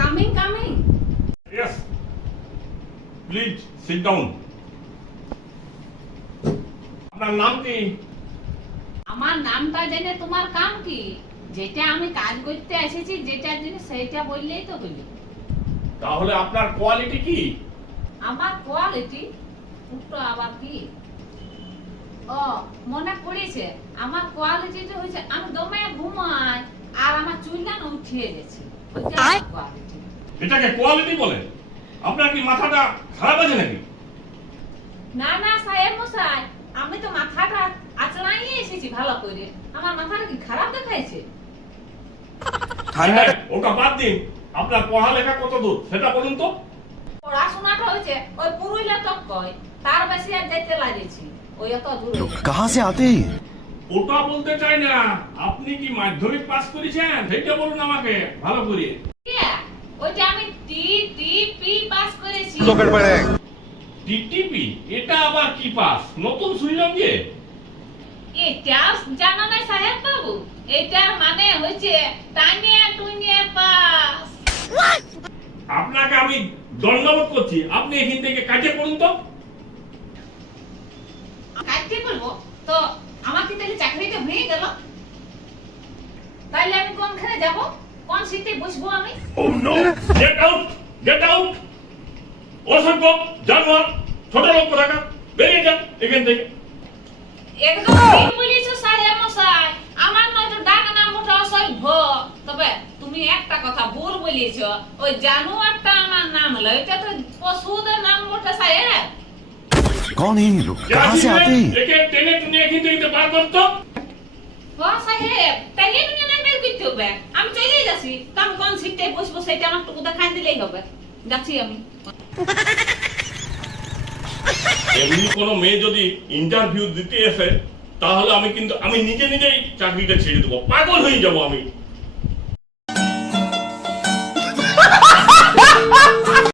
coming, coming. Yes. Please sit down. আপনার নাম কি? আমার নামটা জেনে তোমার কাম কি? যেটা আমি কাজ করতে এসেছি যেটার জন্য সেটা বললেই তো হলো। তাহলে আপনার কোয়ালিটি কি? আমার কোয়ালিটি উল্টো আবার কি? ও মনে পড়েছে, আমার কোয়ালিটিটা হচ্ছে আমি দমে ঘুমাই আর আমার চুলটা উঠিয়ে গেছে। ওইটা আমার কোয়ালিটি। এটাকে কোয়ালিটি বলে? আপনার কি মাথাটা খারাপ আছে নাকি? না না সাহেব মশাই, আমি তো মাথাটা আঁচড়াইয়ে এসেছি ভালো করে। আমার মাথাটা কি খারাপ দেখাইছে? হ্যাঁ, ওটা বাদ দিন। আপনার পড়ালেখা কত দূর সেটা বলুন তো। পড়াশোনাটা হয়েছে ওই পুরুলিয়া তক কয়, তার বেশি আর যেতে লাগেছি ওই এত দূরে। कहाँ से आते हैं? ওটা বলতে চাই না, আপনি কি মাধ্যমিক পাস করেছেন সেটা বলুন আমাকে ভালো করে। ওইটা আমি টিটিপি পাস করেছি। টিটিপি? এটা আবার কি পাস? নতুন শুনলাম যে। এটা জানা নাই সাহেব বাবু, এটার মানে হচ্ছে টানিয়ে টুনিয়ে পাস। আপনাকে আমি দণ্ডবোধ করছি, আপনি এখান থেকে কাজে পড়ুন তো। কাটতে বলবো তো আমার কি তাহলে চাকরিটা হয়ে গেল? তাহলে আমি কোনখানে যাব? কোন সিটে বসবো আমি? Get out, get out. অসভ্য জানোয়ার, ছোট লোক কোথাকার, বেরিয়ে যান এখান থেকে। একদম ঠিক বলেছো সাহেব মশাই, আমার নয়তো ডাক নাম ওঠা অসভ্য। তবে তুমি একটা কথা ভুল বলেছো, ওই জানোয়ারটা আমার নাম হলো, এটা তো পশুদের নাম ওঠা সাহেব। कौन है ये लोग? कहाँ से आते हैं? একে টেনে টুনে এখান থেকে বার করতো। হ্যাঁ সাহেব, তাইলে তুমি না বের করতে হবে। আমি চলেই যাচ্ছি, তো আমি কোন সিটে বসবো সেটা আমার টুকু দেখাই দিলেই হবে। যাচ্ছি আমি। এমনি কোনো মেয়ে যদি ইন্টারভিউ দিতে এসে তাহলে আমি নিজে নিজেই চাকরিটা ছেড়ে দেবো, পাগল হয়ে যাবো আমি।